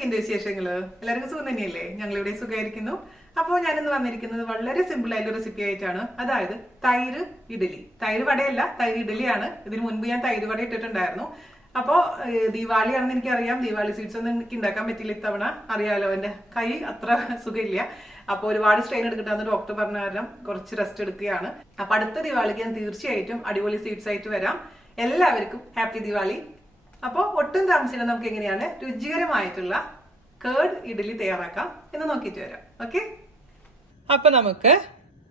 എന്തൊക്കെയുണ്ട് വിശേഷങ്ങള്? എല്ലാവർക്കും സുഖം തന്നെയല്ലേ? ഞങ്ങളിവിടെ സുഖമായിരിക്കുന്നു. അപ്പോൾ ഞാനിന്ന് വന്നിരിക്കുന്നത് വളരെ സിമ്പിൾ ആയിട്ടുള്ള റെസിപ്പി ആയിട്ടാണ്. അതായത് തൈര് ഇഡലി. തൈര് വടയല്ല, തൈര് ഇഡലിയാണ്. ഇതിന് മുൻപ് ഞാൻ തൈര് വട ഇട്ടിട്ടുണ്ടായിരുന്നു. അപ്പോൾ ദീപാവലിയാണെന്ന് എനിക്കറിയാം. ദീപാവലി സ്വീറ്റ്സ് ഒന്നും എനിക്ക് ഉണ്ടാക്കാൻ പറ്റില്ല ഇത്തവണ. അറിയാലോ, എൻ്റെ കൈ അത്ര സുഖമില്ല. അപ്പോൾ ഒരുപാട് സ്ട്രെയിൻ എടുക്കട്ടെന്ന് ഡോക്ടർ പറഞ്ഞ കാരണം കുറച്ച് റെസ്റ്റ് എടുക്കുകയാണ്. അപ്പൊ അടുത്ത ദീപാവലിക്ക് ഞാൻ തീർച്ചയായിട്ടും അടിപൊളി സ്വീറ്റ്സ് ആയിട്ട് വരാം. എല്ലാവർക്കും ഹാപ്പി ദിവാലി. അപ്പോൾ ഒട്ടും താമസിച്ചില്ല, നമുക്ക് എങ്ങനെയാണ് രുചികരമായിട്ടുള്ള കേർഡ് ഇഡലി തയ്യാറാക്കാം എന്ന് നോക്കിയിട്ട് വരാം. ഓക്കെ, അപ്പൊ നമുക്ക്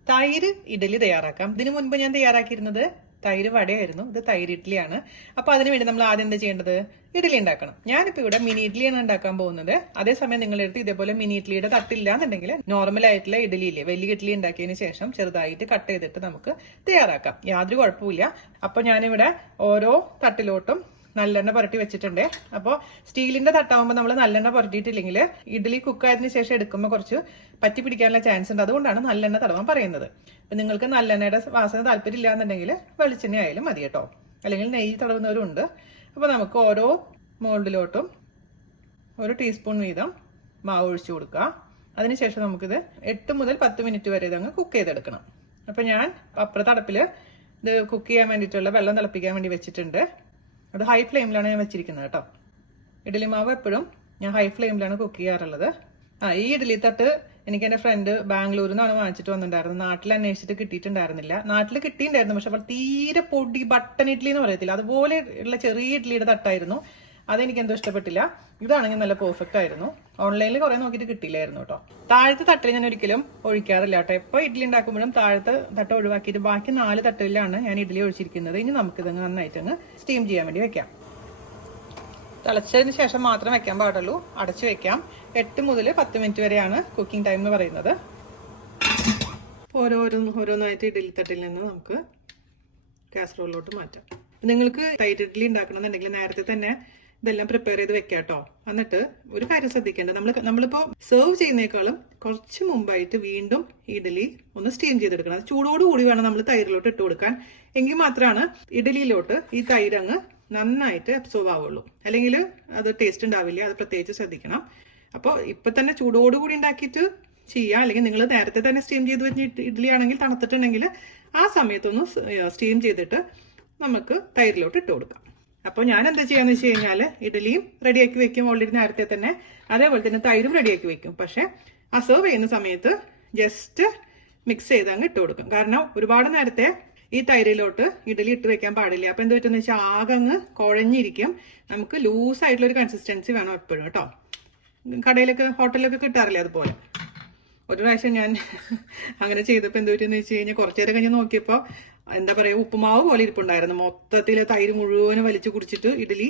തൈര് ഇഡലി തയ്യാറാക്കാം. ഇതിനു മുൻപ് ഞാൻ തയ്യാറാക്കിയിരുന്നത് തൈര് വടയായിരുന്നു. ഇത് തൈര് ഇഡ്ഡലിയാണ്. അപ്പൊ അതിനുവേണ്ടി നമ്മൾ ആദ്യം എന്താ ചെയ്യേണ്ടത്? ഇഡലി ഉണ്ടാക്കണം. ഞാനിപ്പോ ഇവിടെ മിനി ഇഡ്ഡലിയാണ് ഉണ്ടാക്കാൻ പോകുന്നത്. അതേസമയം നിങ്ങളുടെ അടുത്ത് ഇതേപോലെ മിനി ഇഡ്ഡലിയുടെ തട്ടില്ല എന്നുണ്ടെങ്കിൽ നോർമൽ ആയിട്ടുള്ള ഇഡലി ഇല്ലേ, വലിയ ഇഡ്ഡലി ഉണ്ടാക്കിയതിന് ശേഷം ചെറുതായിട്ട് കട്ട് ചെയ്തിട്ട് നമുക്ക് തയ്യാറാക്കാം. യാതൊരു കുഴപ്പമില്ല. അപ്പൊ ഞാനിവിടെ ഓരോ തട്ടിലോട്ടും നല്ലെണ്ണ പുരട്ടി വെച്ചിട്ടുണ്ട്. അപ്പോൾ സ്റ്റീലിന്റെ തട്ടാവുമ്പോൾ നമ്മൾ നല്ലെണ്ണ പുരട്ടിയിട്ടില്ലെങ്കിൽ ഇഡ്ഡലി കുക്കായതിനു ശേഷം എടുക്കുമ്പോൾ കുറച്ച് പറ്റി പിടിക്കാനുള്ള ചാൻസ് ഉണ്ട്. അതുകൊണ്ടാണ് നല്ലെണ്ണ തടവാൻ പറയുന്നത്. അപ്പൊ നിങ്ങൾക്ക് നല്ലെണ്ണയുടെ വാസന താല്പര്യമില്ല എന്നുണ്ടെങ്കിൽ വെളിച്ചെണ്ണ ആയാലും മതി കേട്ടോ, അല്ലെങ്കിൽ നെയ്യ് തടവുന്നവരുണ്ട്. അപ്പോൾ നമുക്ക് ഓരോ മോൾഡിലോട്ടും ഒരു ടീസ്പൂൺ വീതം മാവ് ഒഴിച്ചു കൊടുക്കുക. അതിനുശേഷം നമുക്കിത് 8 മുതൽ 10 മിനിറ്റ് വരെ ഇതങ്ങ് കുക്ക് ചെയ്തെടുക്കണം. അപ്പൊ ഞാൻ അപ്പുറത്തെ അടുപ്പിൽ ഇത് കുക്ക് ചെയ്യാൻ വേണ്ടിയിട്ടുള്ള വെള്ളം തിളപ്പിക്കാൻ വേണ്ടി വെച്ചിട്ടുണ്ട്. അത് ഹൈ ഫ്ലെയിമിലാണ് ഞാൻ വെച്ചിരിക്കുന്നത് കേട്ടോ. ഇഡലി മാവ് എപ്പോഴും ഞാൻ ഹൈ ഫ്ലെയിമിലാണ് കുക്ക് ചെയ്യാറുള്ളത്. ഈ ഇഡലി തട്ട് എനിക്ക് എൻ്റെ ഫ്രണ്ട് ബാംഗ്ലൂരിൽ നിന്നാണ് വാങ്ങിച്ചിട്ട് വന്നിട്ടുണ്ടായിരുന്നത്. നാട്ടിൽ അന്വേഷിച്ചിട്ട് കിട്ടിയിട്ടുണ്ടായിരുന്നില്ല. നാട്ടിൽ കിട്ടിയിട്ടുണ്ടായിരുന്നു, പക്ഷെ അപ്പോൾ തീരെ പൊടി ബട്ടൺ ഇഡ്ഡലി എന്ന് പറയത്തില്ല, അതുപോലെ ഉള്ള ചെറിയ ഇഡ്ഡലിയുടെ തട്ടായിരുന്നു. അതെനിക്ക് എന്തോ ഇഷ്ടപ്പെട്ടില്ല. ഇതാണെങ്കിൽ നല്ല പെർഫെക്റ്റ് ആയിരുന്നു. ഓൺലൈനിൽ കുറെ നോക്കിയിട്ട് കിട്ടിയില്ലായിരുന്നു കേട്ടോ. താഴത്തെ തട്ടിൽ ഞാൻ ഒരിക്കലും ഒഴിക്കാറില്ല കേട്ടോ. എപ്പോൾ ഇഡ്ഡലി ഉണ്ടാക്കുമ്പോഴും താഴത്തെ തട്ട് ഒഴിവാക്കിയിട്ട് ബാക്കി 4 തട്ടിലാണ് ഞാൻ ഇഡ്ഡലി ഒഴിച്ചിരിക്കുന്നത്. ഇനി നമുക്കിത് നന്നായിട്ട് അങ്ങ് സ്റ്റീം ചെയ്യാൻ വേണ്ടി വെക്കാം. തിളച്ചതിന് ശേഷം മാത്രം വെക്കാൻ പാടുള്ളൂ. അടച്ചു വെക്കാം. 8 മുതൽ 10 മിനിറ്റ് വരെയാണ് കുക്കിംഗ് ടൈം എന്ന് പറയുന്നത്. ഓരോന്നായിട്ട് ഇഡ്ഡലി തട്ടിൽ നിന്ന് നമുക്ക് കാസറോളിലോട്ട് മാറ്റാം. നിങ്ങൾക്ക് തൈര് ഇഡ്ഡലി ഉണ്ടാക്കണമെന്നുണ്ടെങ്കിൽ നേരത്തെ തന്നെ ഇതെല്ലാം പ്രിപ്പയർ ചെയ്ത് വെക്കാം കേട്ടോ. എന്നിട്ട് ഒരു കാര്യം ശ്രദ്ധിക്കേണ്ടത്, നമ്മളിപ്പോൾ സെർവ് ചെയ്യുന്നേക്കാളും കുറച്ച് മുമ്പായിട്ട് വീണ്ടും ഇഡലി ഒന്ന് സ്റ്റീം ചെയ്തെടുക്കണം. അത് ചൂടോടുകൂടി വേണം നമ്മൾ തൈരിലോട്ട് ഇട്ട് കൊടുക്കാൻ. എങ്കിൽ മാത്രമാണ് ഇഡലിയിലോട്ട് ഈ തൈര് അങ്ങ് നന്നായിട്ട് അബ്സോർവ് ആവുള്ളൂ. അല്ലെങ്കിൽ അത് ടേസ്റ്റ് ഉണ്ടാവില്ല. അത് പ്രത്യേകിച്ച് ശ്രദ്ധിക്കണം. അപ്പോൾ ഇപ്പൊ തന്നെ ചൂടോടുകൂടി ഉണ്ടാക്കിയിട്ട് ചെയ്യാം. അല്ലെങ്കിൽ നിങ്ങൾ നേരത്തെ തന്നെ സ്റ്റീം ചെയ്ത് വെച്ചിട്ട് ഇഡ്ഡലി ആണെങ്കിൽ തണുത്തിട്ടുണ്ടെങ്കിൽ ആ സമയത്തൊന്ന് സ്റ്റീം ചെയ്തിട്ട് നമുക്ക് തൈരിലോട്ട് ഇട്ട് കൊടുക്കാം. അപ്പോൾ ഞാൻ എന്താ ചെയ്യാന്ന് വെച്ച് കഴിഞ്ഞാൽ ഇഡലിയും റെഡിയാക്കി വെക്കും ഓൾറെഡി നേരത്തെ തന്നെ. അതേപോലെ തന്നെ തൈരും റെഡിയാക്കി വെക്കും. പക്ഷെ ആ സെർവ് ചെയ്യുന്ന സമയത്ത് ജസ്റ്റ് മിക്സ് ചെയ്ത് അങ്ങ് ഇട്ട് കൊടുക്കും. കാരണം ഒരുപാട് നേരത്തെ ഈ തൈരിലോട്ട് ഇഡലി ഇട്ട് വെക്കാൻ പാടില്ല. അപ്പൊ എന്താ പറ്റുന്ന വെച്ചാൽ ആകെ അങ്ങ് കുഴഞ്ഞിരിക്കും. നമുക്ക് ലൂസ് ആയിട്ടുള്ള ഒരു കൺസിസ്റ്റൻസി വേണം എപ്പോഴും കേട്ടോ. കടയിലൊക്കെ ഹോട്ടലിലൊക്കെ കിട്ടാറില്ലേ അതുപോലെ. ഒരു പ്രാവശ്യം ഞാൻ അങ്ങനെ ചെയ്തപ്പോൾ എന്താ പറ്റുന്ന വെച്ച് കഴിഞ്ഞാൽ കുറച്ചു നേരം കഴിഞ്ഞ് നോക്കിയപ്പോൾ എന്താ പറയുക, ഉപ്പുമാവ് പോലെ ഇരിപ്പുണ്ടായിരുന്നു. മൊത്തത്തിൽ തൈര് മുഴുവനും വലിച്ചു കുടിച്ചിട്ട് ഇഡലി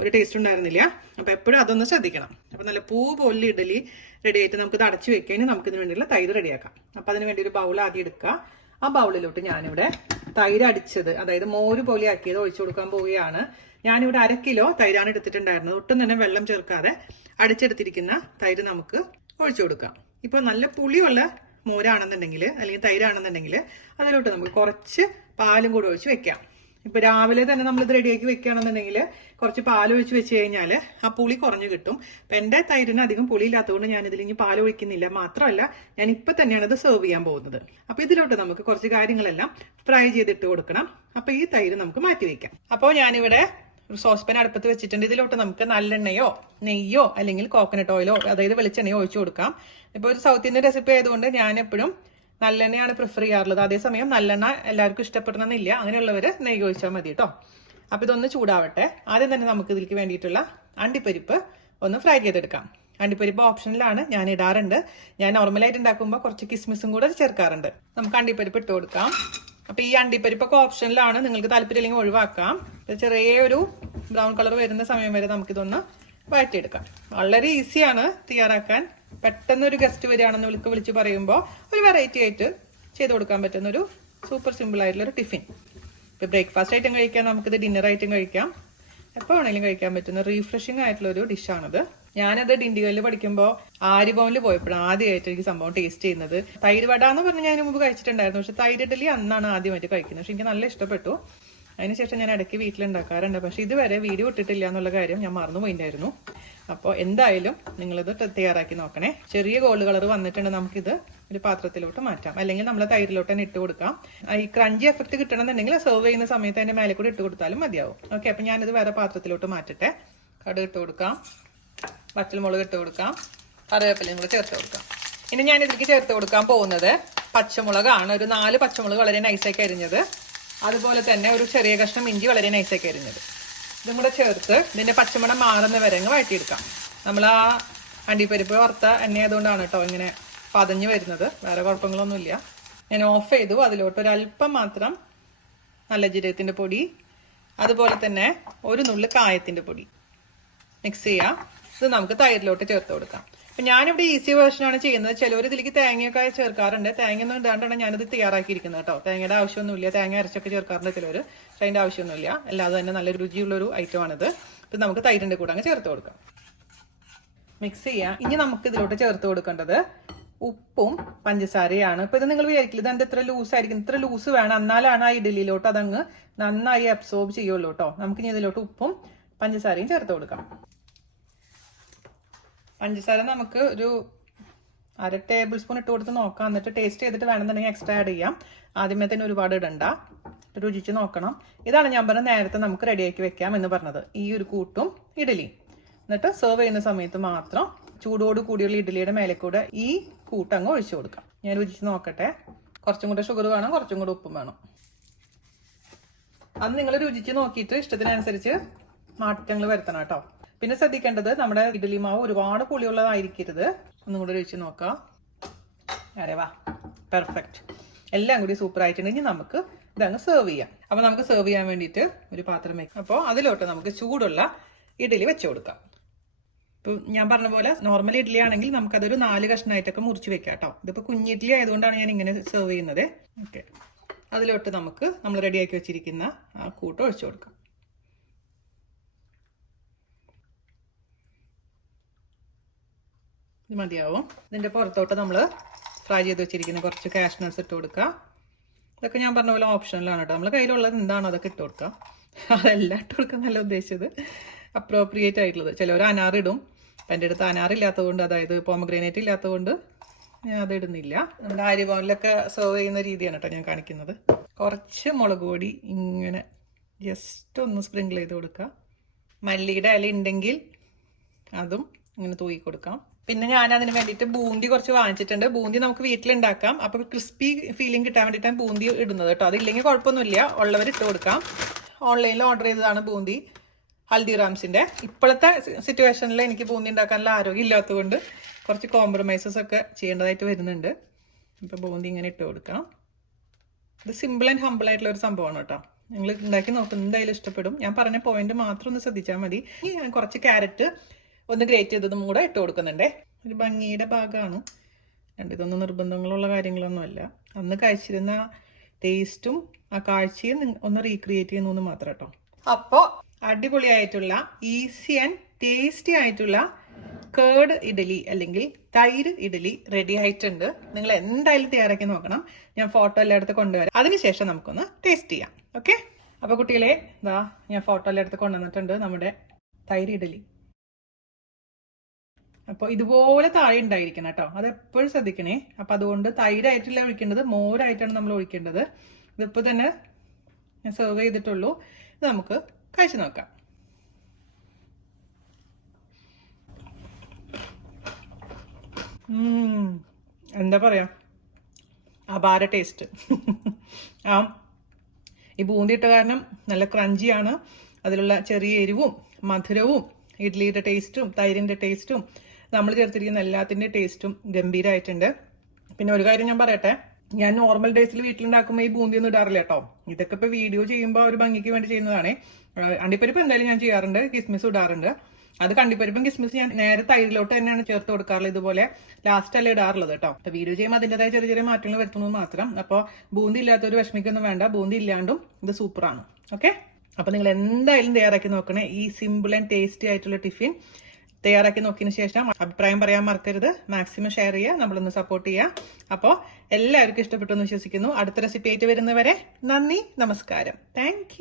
ഒരു ടേസ്റ്റ് ഉണ്ടായിരുന്നില്ല. അപ്പൊ എപ്പോഴും അതൊന്ന് ശ്രദ്ധിക്കണം. അപ്പൊ നല്ല പൂ പോലെ ഇഡലി റെഡി ആയിട്ട് നമുക്ക് ഇത് അടച്ചു വെക്കാൻ നമുക്കിതിന് വേണ്ടിയുള്ള തൈര് റെഡിയാക്കാം. അപ്പൊ അതിന് വേണ്ടി ഒരു ബൗൾ ആദ്യം എടുക്കുക. ആ ബൗളിലോട്ട് ഞാനിവിടെ തൈര് അടിച്ചത്, അതായത് മോര് പോലെ ആക്കിയത് ഒഴിച്ചു കൊടുക്കാൻ പോവുകയാണ്. ഞാനിവിടെ 1/2 കിലോ തൈരാണ് എടുത്തിട്ടുണ്ടായിരുന്നത്. ഒട്ടും തന്നെ വെള്ളം ചേർക്കാതെ അടിച്ചെടുത്തിരിക്കുന്ന തൈര് നമുക്ക് ഒഴിച്ചു കൊടുക്കാം. ഇപ്പൊ നല്ല പുളിയുള്ള മോരാണെന്നുണ്ടെങ്കിൽ അല്ലെങ്കിൽ തൈരാണെന്നുണ്ടെങ്കിൽ അതിലോട്ട് നമുക്ക് കുറച്ച് പാലും കൂടെ ഒഴിച്ച് വെക്കാം. ഇപ്പൊ രാവിലെ തന്നെ നമ്മളിത് റെഡിയാക്കി വെക്കുകയാണെന്നുണ്ടെങ്കിൽ കുറച്ച് പാൽ ഒഴിച്ച് വെച്ച് കഴിഞ്ഞാൽ ആ പുളി കുറഞ്ഞു കിട്ടും. അപ്പൊ എൻ്റെ തൈരിന് അധികം പുളി ഇല്ലാത്തതുകൊണ്ട് ഞാൻ ഇതിൽ ഇനി പാൽ ഒഴിക്കുന്നില്ല. മാത്രമല്ല ഞാൻ ഇപ്പൊ തന്നെയാണ് ഇത് സെർവ് ചെയ്യാൻ പോകുന്നത്. അപ്പൊ ഇതിലോട്ട് നമുക്ക് കുറച്ച് കാര്യങ്ങളെല്ലാം ഫ്രൈ ചെയ്തിട്ട് കൊടുക്കണം. അപ്പൊ ഈ തൈര് നമുക്ക് മാറ്റി വെക്കാം. അപ്പോൾ ഞാനിവിടെ ഒരു സോസ്പാൻ അടുപ്പത്ത് വെച്ചിട്ടുണ്ട്. ഇതിലോട്ട് നമുക്ക് നല്ലെണ്ണയോ നെയ്യോ അല്ലെങ്കിൽ കോക്കനട്ട് ഓയിലോ അതായത് വെളിച്ചെണ്ണയോ ഒഴിച്ചു കൊടുക്കാം. ഇപ്പോൾ ഒരു സൗത്ത് ഇന്ത്യൻ റെസിപ്പി ആയതുകൊണ്ട് ഞാൻ എപ്പോഴും നല്ലെണ്ണയാണ് പ്രിഫർ ചെയ്യാറുള്ളത്. അതേസമയം നല്ലെണ്ണ എല്ലാവർക്കും ഇഷ്ടപ്പെടണമെന്നില്ല. അങ്ങനെയുള്ളവർ നെയ്യ് ഒഴിച്ചാൽ മതി കേട്ടോ. അപ്പം ഇതൊന്ന് ചൂടാവട്ടെ. ആദ്യം തന്നെ നമുക്ക് ഇതിലേക്ക് വേണ്ടിയിട്ടുള്ള അണ്ടിപ്പരിപ്പ് ഒന്ന് ഫ്രൈ ചെയ്തെടുക്കാം. അണ്ടിപ്പരിപ്പ് ഓപ്ഷനിലാണ്, ഞാൻ ഇടാറുണ്ട്. ഞാൻ നോർമലായിട്ട് ഉണ്ടാക്കുമ്പോൾ കുറച്ച് കിസ്മിസും കൂടെ ചേർക്കാറുണ്ട്. നമുക്ക് അണ്ടിപ്പരിപ്പ് ഇട്ട് കൊടുക്കാം. അപ്പൊ ഈ അണ്ടിപ്പരിപ്പൊക്കെ ഓപ്ഷനിലാണ്, നിങ്ങൾക്ക് താല്പര്യമില്ലെങ്കിൽ ഒഴിവാക്കാം. ചെറിയൊരു ബ്രൗൺ കളർ വരുന്ന സമയം വരെ നമുക്കിതൊന്ന് വഴറ്റിയെടുക്കാം. വളരെ ഈസിയാണ് തയ്യാറാക്കാൻ. പെട്ടെന്ന് ഒരു ഗസ്റ്റ് വരികയാണെന്ന് വിളിച്ച് പറയുമ്പോൾ ഒരു വെറൈറ്റി ആയിട്ട് ചെയ്ത് കൊടുക്കാൻ പറ്റുന്ന ഒരു സൂപ്പർ സിമ്പിൾ ആയിട്ടുള്ള ഒരു ടിഫിൻ. ഇപ്പൊ ബ്രേക്ക്ഫാസ്റ്റ് ആയിട്ടും കഴിക്കാം, നമുക്കിത് ഡിന്നർ ആയിട്ടും കഴിക്കാം. എപ്പോൾ വേണമെങ്കിലും കഴിക്കാൻ പറ്റുന്ന റീഫ്രഷിംഗ് ആയിട്ടുള്ള ഒരു ഡിഷാണിത്. ഞാനത് ഡിണ്ടിഗലിൽ പഠിക്കുമ്പോൾ ആര്യഭവനിൽ പോയപ്പോഴാണ് ആദ്യമായിട്ട് എനിക്ക് സംഭവം ടേസ്റ്റ് ചെയ്യുന്നത്. തൈര് വട എന്ന് പറഞ്ഞ് ഞാൻ മുമ്പ് കഴിച്ചിട്ടുണ്ടായിരുന്നു. പക്ഷെ തൈര് ഇഡലി അന്നാണ് ആദ്യമായിട്ട് കഴിക്കുന്നത്. പക്ഷെ എനിക്ക് നല്ല ഇഷ്ടപ്പെട്ടു. അതിനുശേഷം ഞാൻ ഇടയ്ക്ക് വീട്ടിലുണ്ടാക്കാറുണ്ട്. പക്ഷെ ഇതുവരെ വീഡിയോ ഇട്ടിട്ടില്ല എന്നുള്ള കാര്യം ഞാൻ മറന്നു പോയിട്ടുണ്ടായിരുന്നു. അപ്പോൾ എന്തായാലും നിങ്ങളിത് തയ്യാറാക്കി നോക്കണേ. ചെറിയ ഗോൾഡ് കളർ വന്നിട്ടുണ്ട്, നമുക്കിത് ഒരു പാത്രത്തിലോട്ട് മാറ്റാം, അല്ലെങ്കിൽ നമ്മൾ തൈരിലോട്ട് തന്നെ ഇട്ട് കൊടുക്കാം. ഈ ക്രഞ്ചി എഫക്റ്റ് കിട്ടണമെന്നുണ്ടെങ്കിൽ സെർവ് ചെയ്യുന്ന സമയത്ത് അതിൻ്റെ മേലെ കൂടി ഇട്ട് കൊടുത്താലും മതിയാവും. ഓക്കെ, അപ്പം ഞാനിത് വേറെ പാത്രത്തിലോട്ട് മാറ്റട്ടെ. കടുക് ഇട്ട് കൊടുക്കാം, പച്ചമുളക് ഇട്ട് കൊടുക്കാം, കറിവേപ്പിലയും കൂടെ ചേർത്ത് കൊടുക്കാം. ഇനി ഞാൻ ഇതിലേക്ക് ചേർത്ത് കൊടുക്കാൻ പോകുന്നത് പച്ചമുളകാണ്. ഒരു 4 പച്ചമുളക് വളരെ നൈസാക്കി അരിഞ്ഞത്, അതുപോലെ തന്നെ ഒരു ചെറിയ കഷ്ണം ഇഞ്ചി വളരെ നൈസാക്കി അരിഞ്ഞത്. ഇതും കൂടെ ചേർത്ത് ഇതിൻ്റെ പച്ചമണം മാറുന്ന വരെ അങ്ങ് വഴറ്റിയെടുക്കാം. നമ്മൾ ആ അണ്ടിപ്പരിപ്പ് വറുത്ത എണ്ണ ആയതുകൊണ്ടാണ് കേട്ടോ ഇങ്ങനെ പതഞ്ഞ് വരുന്നത്, വേറെ കുഴപ്പങ്ങളൊന്നുമില്ല. ഞാൻ ഓഫ് ചെയ്തു. അതിലോട്ട് ഒരല്പം മാത്രം നല്ല ജീരകത്തിൻ്റെ പൊടി, അതുപോലെ തന്നെ ഒരു നുള്ളു കായത്തിൻ്റെ പൊടി മിക്സ് ചെയ്യാം. ഇത് നമുക്ക് തൈരിലോട്ട് ചേർത്ത് കൊടുക്കാം. അപ്പം ഞാനിവിടെ ഈസി വേർഷനാണ് ചെയ്യുന്നത്. ചിലവർ ഇതിലേക്ക് തേങ്ങയൊക്കെ ചേർക്കാറുണ്ട്. തേങ്ങയൊന്നും ഇടാണ്ടാണ് ഞാനിത് തയ്യാറാക്കിയിരിക്കുന്നത് കേട്ടോ. തേങ്ങയുടെ ആവശ്യമൊന്നുമില്ല, തേങ്ങ അരച്ചൊക്കെ ചേർക്കാറുണ്ട് ചിലവർ, പക്ഷെ അതിൻ്റെ ആവശ്യമൊന്നുമില്ല. അല്ലാതെ തന്നെ നല്ല രുചിയുള്ളൊരു ഐറ്റമാണിത്. ഇത് നമുക്ക് തൈരിൻ്റെ കൂടെ അങ്ങ് ചേർത്ത് കൊടുക്കാം, മിക്സ് ചെയ്യാം. ഇനി നമുക്ക് ഇതിലോട്ട് ചേർത്ത് കൊടുക്കേണ്ടത് ഉപ്പും പഞ്ചസാരയാണ്. ഇപ്പം ഇത് നിങ്ങൾ വിചാരിക്കില്ല ഇത് എന്താ ഇത്ര ലൂസ് ആയിരിക്കും, ഇത്ര ലൂസ് വേണം, എന്നാലാണ് ആ ഇഡലിയിലോട്ട് അതങ്ങ് നന്നായി അബ്സോർബ് ചെയ്യുള്ളൂ കേട്ടോ. നമുക്കിനി ഇതിലോട്ട് ഉപ്പും പഞ്ചസാരയും ചേർത്ത് കൊടുക്കാം. പഞ്ചസാര നമുക്ക് ഒരു 1/2 ടേബിൾ സ്പൂൺ ഇട്ട് കൊടുത്ത് നോക്കാം. എന്നിട്ട് ടേസ്റ്റ് ചെയ്തിട്ട് വേണമെന്നുണ്ടെങ്കിൽ എക്സ്ട്രാ ആഡ് ചെയ്യാം. ആദ്യമേ തന്നെ ഒരുപാട് ഇടണ്ട, രുചിച്ച് നോക്കണം. ഇതാണ് ഞാൻ പറഞ്ഞത് നേരത്തെ നമുക്ക് റെഡിയാക്കി വെക്കാം എന്ന് പറഞ്ഞത്, ഈ ഒരു കൂട്ടും ഇഡലി. എന്നിട്ട് സെർവ് ചെയ്യുന്ന സമയത്ത് മാത്രം ചൂടോട് കൂടിയുള്ള ഇഡലിയുടെ മേലെ കൂടെ ഈ കൂട്ടങ്ങ് ഒഴിച്ചു കൊടുക്കാം. ഞാൻ രുചിച്ച് നോക്കട്ടെ. കുറച്ചും കൂടെ ഷുഗർ വേണം, കുറച്ചും കൂടെ ഉപ്പും വേണം. അത് നിങ്ങൾ രുചിച്ച് നോക്കിയിട്ട് ഇഷ്ടത്തിനനുസരിച്ച് മാറ്റങ്ങൾ വരുത്തണം കേട്ടോ. പിന്നെ ശ്രദ്ധിക്കേണ്ടത് നമ്മുടെ ഇഡലി മാവ് ഒരുപാട് പുളിയുള്ളതായിരിക്കരുത്. ഒന്നും കൂടെ രുചിച്ച് നോക്കാം. അരെ വാ, പെർഫെക്റ്റ്, എല്ലാം കൂടി സൂപ്പർ ആയിട്ടുണ്ടെങ്കിൽ നമുക്ക് ഇതങ്ങ് സെർവ് ചെയ്യാം. അപ്പോൾ നമുക്ക് സെർവ് ചെയ്യാൻ വേണ്ടിയിട്ട് ഒരു പാത്രം വെക്കാം. അപ്പോൾ അതിലോട്ട് നമുക്ക് ചൂടുള്ള ഇഡലി വെച്ച് കൊടുക്കാം. ഇപ്പോൾ ഞാൻ പറഞ്ഞ പോലെ നോർമൽ ഇഡ്ഡലി ആണെങ്കിൽ നമുക്കതൊരു 4 കഷ്ണമായിട്ടൊക്കെ മുറിച്ച് വെക്കാം കേട്ടോ. ഇതിപ്പോൾ കുഞ്ഞിഡ്ഡലി ആയതുകൊണ്ടാണ് ഞാൻ ഇങ്ങനെ സെർവ് ചെയ്യുന്നത്. ഓക്കെ, അതിലോട്ട് നമുക്ക് നമ്മൾ റെഡിയാക്കി വെച്ചിരിക്കുന്ന ആ കൂട്ട് ഒഴിച്ചു കൊടുക്കാം. ഇത് മതിയാവും. ഇതിൻ്റെ പുറത്തോട്ട് നമ്മൾ ഫ്രൈ ചെയ്ത് വെച്ചിരിക്കുന്ന കുറച്ച് കാഷ്നട്ട്സ് ഇട്ട് കൊടുക്കുക. ഇതൊക്കെ ഞാൻ പറഞ്ഞ പോലെ ഓപ്ഷനിലാണ് കേട്ടോ. നമ്മുടെ കയ്യിലുള്ളത് എന്താണോ അതൊക്കെ ഇട്ട് കൊടുക്കാം. അതെല്ലാം ഇട്ട് കൊടുക്കാന്നല്ല ഉദ്ദേശിച്ചത്, അപ്രോപ്രിയേറ്റ് ആയിട്ടുള്ളത്. ചിലവർ അനാറിടും. അപ്പം എൻ്റെ അടുത്ത് അനാറില്ലാത്തതുകൊണ്ട്, അതായത് പോമഗ്രാനേറ്റ് ഇല്ലാത്തതുകൊണ്ട് ഞാൻ അത് ഇടുന്നില്ല. നമ്മുടെ അരിഭവനിലൊക്കെ സെർവ് ചെയ്യുന്ന രീതിയാണ് കേട്ടോ ഞാൻ കാണിക്കുന്നത്. കുറച്ച് മുളക് പൊടി ഇങ്ങനെ ജസ്റ്റ് ഒന്ന് സ്പ്രിങ്കിൾ ചെയ്ത് കൊടുക്കുക. മല്ലിയുടെ ഇല ഉണ്ടെങ്കിൽ അതും ഇങ്ങനെ തൂക്കി കൊടുക്കാം. പിന്നെ ഞാൻ അതിന് വേണ്ടിയിട്ട് ബൂന്തി കുറച്ച് വാങ്ങിച്ചിട്ടുണ്ട്. ബൂന്തി നമുക്ക് വീട്ടിലുണ്ടാക്കാം. അപ്പോൾ ക്രിസ്പി ഫീലിംഗ് കിട്ടാൻ വേണ്ടിയിട്ടാണ് ബൂന്തി ഇടുന്നത് കേട്ടോ. അതില്ലെങ്കിൽ കുഴപ്പമൊന്നുമില്ല, ഉള്ളവർ ഇട്ട് കൊടുക്കാം. ഓൺലൈനിൽ ഓർഡർ ചെയ്തതാണ് ബൂന്തി, ഹൽദിറാംസിൻ്റെ. ഇപ്പോഴത്തെ സിറ്റുവേഷനിൽ എനിക്ക് ബൂന്തി ഉണ്ടാക്കാനുള്ള ആരോഗ്യം ഇല്ലാത്തതുകൊണ്ട് കുറച്ച് കോംപ്രമൈസസ് ഒക്കെ ചെയ്യേണ്ടതായിട്ട് വരുന്നുണ്ട്. ഇപ്പോൾ ബൂന്തി ഇങ്ങനെ ഇട്ട് കൊടുക്കാം. ഇത് സിമ്പിൾ ആൻഡ് ഹമ്പിൾ ആയിട്ടുള്ള ഒരു സംഭവമാണ് കേട്ടോ. നിങ്ങൾ ഉണ്ടാക്കി നോക്കുന്നത് എന്തായാലും ഇഷ്ടപ്പെടും. ഞാൻ പറഞ്ഞ പോയിന്റ് മാത്രം ഒന്ന് ശ്രദ്ധിച്ചാൽ മതി. ഞാൻ കുറച്ച് ക്യാരറ്റ് ഒന്ന് ഗ്രേറ്റ് ചെയ്തതും കൂടെ ഇട്ട് കൊടുക്കുന്നുണ്ടേ. ഒരു ഭംഗിയുടെ ഭാഗമാണ്. ഇതൊന്നും നിർബന്ധങ്ങളുള്ള കാര്യങ്ങളൊന്നുമല്ല. അന്ന് കഴിച്ചിരുന്ന ടേസ്റ്റും ആ കാഴ്ചയും ഒന്ന് റീക്രിയേറ്റ് ചെയ്യുന്നു മാത്രം കേട്ടോ. അപ്പോൾ അടിപൊളിയായിട്ടുള്ള ഈസി ആൻഡ് ടേസ്റ്റി ആയിട്ടുള്ള കേർഡ് ഇഡലി അല്ലെങ്കിൽ തൈര് ഇഡലി റെഡി ആയിട്ടുണ്ട്. നിങ്ങൾ എന്തായാലും തയ്യാറാക്കി നോക്കണം. ഞാൻ ഫോട്ടോ എല്ലായിടത്ത് കൊണ്ടുവരാം. അതിനുശേഷം നമുക്കൊന്ന് ടേസ്റ്റ് ചെയ്യാം. ഓക്കെ, അപ്പോൾ കുട്ടികളെ ഇതാ ഞാൻ ഫോട്ടോ എല്ലായിടത്ത് കൊണ്ടുവന്നിട്ടുണ്ട് നമ്മുടെ തൈര് ഇഡലി. അപ്പോൾ ഇതുപോലെ താഴെ ഉണ്ടായിരിക്കണം കേട്ടോ, അതെപ്പോഴും ശ്രദ്ധിക്കണേ. അപ്പോൾ അതുകൊണ്ട് തൈരായിട്ടില്ല ഒഴിക്കേണ്ടത്, മോരായിട്ടാണ് നമ്മൾ ഒഴിക്കേണ്ടത്. ഇതിപ്പോൾ തന്നെ ഞാൻ സെർവ് ചെയ്തിട്ടുള്ളൂ. ഇത് നമുക്ക് കഴിച്ചു നോക്കാം. എന്താ പറയാ, അപാര ടേസ്റ്റ്. ഈ ബൂന്തി ഇട്ട കാരണം നല്ല ക്രഞ്ചിയാണ്. അതിലുള്ള ചെറിയ എരിവും മധുരവും ഇഡ്ലിയുടെ ടേസ്റ്റും തൈരിൻ്റെ ടേസ്റ്റും നമ്മൾ ചേർത്തിരിക്കുന്ന എല്ലാത്തിൻ്റെ ടേസ്റ്റും ഗംഭീരമായിട്ടുണ്ട്. പിന്നെ ഒരു കാര്യം ഞാൻ പറയട്ടെ, ഞാൻ നോർമൽ ഡേയ്സിൽ വീട്ടിലുണ്ടാക്കുമ്പോൾ ഈ ബൂന്തി ഒന്നും ഇടാറില്ല കേട്ടോ. ഇതൊക്കെ ഇപ്പോൾ വീഡിയോ ചെയ്യുമ്പോൾ ഒരു ഭംഗിക്ക് വേണ്ടി ചെയ്യുന്നതാണേ. അണ്ടിപ്പരിപ്പ് എന്തായാലും ഞാൻ ചെയ്യാറുണ്ട്, കിസ്മിസ് ഇടാറുണ്ട്. അത് കണ്ടിപ്പരിപ്പും കിസ്മിസ് ഞാൻ നേരെ തൈരിലോട്ട് തന്നെയാണ് ചേർത്ത് കൊടുക്കാറുള്ളത്. ഇതുപോലെ ലാസ്റ്റ് അല്ലേ ഇടാറുള്ളത് കേട്ടോ. അപ്പോൾ വീഡിയോ ചെയ്യുമ്പോൾ അതിൻ്റെതായ ചെറിയ ചെറിയ മാറ്റങ്ങൾ വരുത്തുന്നത് മാത്രം. അപ്പോൾ ബൂന്തി ഇല്ലാത്തൊരു വിഷമിക്കൊന്നും വേണ്ട, ബൂന്തി ഇല്ലാണ്ടും ഇത് സൂപ്പറാണ്. ഓക്കെ, അപ്പോൾ നിങ്ങൾ എന്തായാലും തയ്യാറാക്കി നോക്കണേ. ഈ സിമ്പിൾ ആൻഡ് ടേസ്റ്റി ആയിട്ടുള്ള ടിഫിൻ തയ്യാറാക്കി നോക്കിയതിന് ശേഷം അഭിപ്രായം പറയാൻ മറക്കരുത്. മാക്സിമം ഷെയർ ചെയ്യുക, നമ്മളൊന്ന് സപ്പോർട്ട് ചെയ്യുക. അപ്പോൾ എല്ലാവർക്കും ഇഷ്ടപ്പെട്ടു എന്ന് വിശ്വസിക്കുന്നു. അടുത്ത റെസിപ്പി ആയിട്ട് വരുന്നവരെ നന്ദി, നമസ്കാരം. താങ്ക്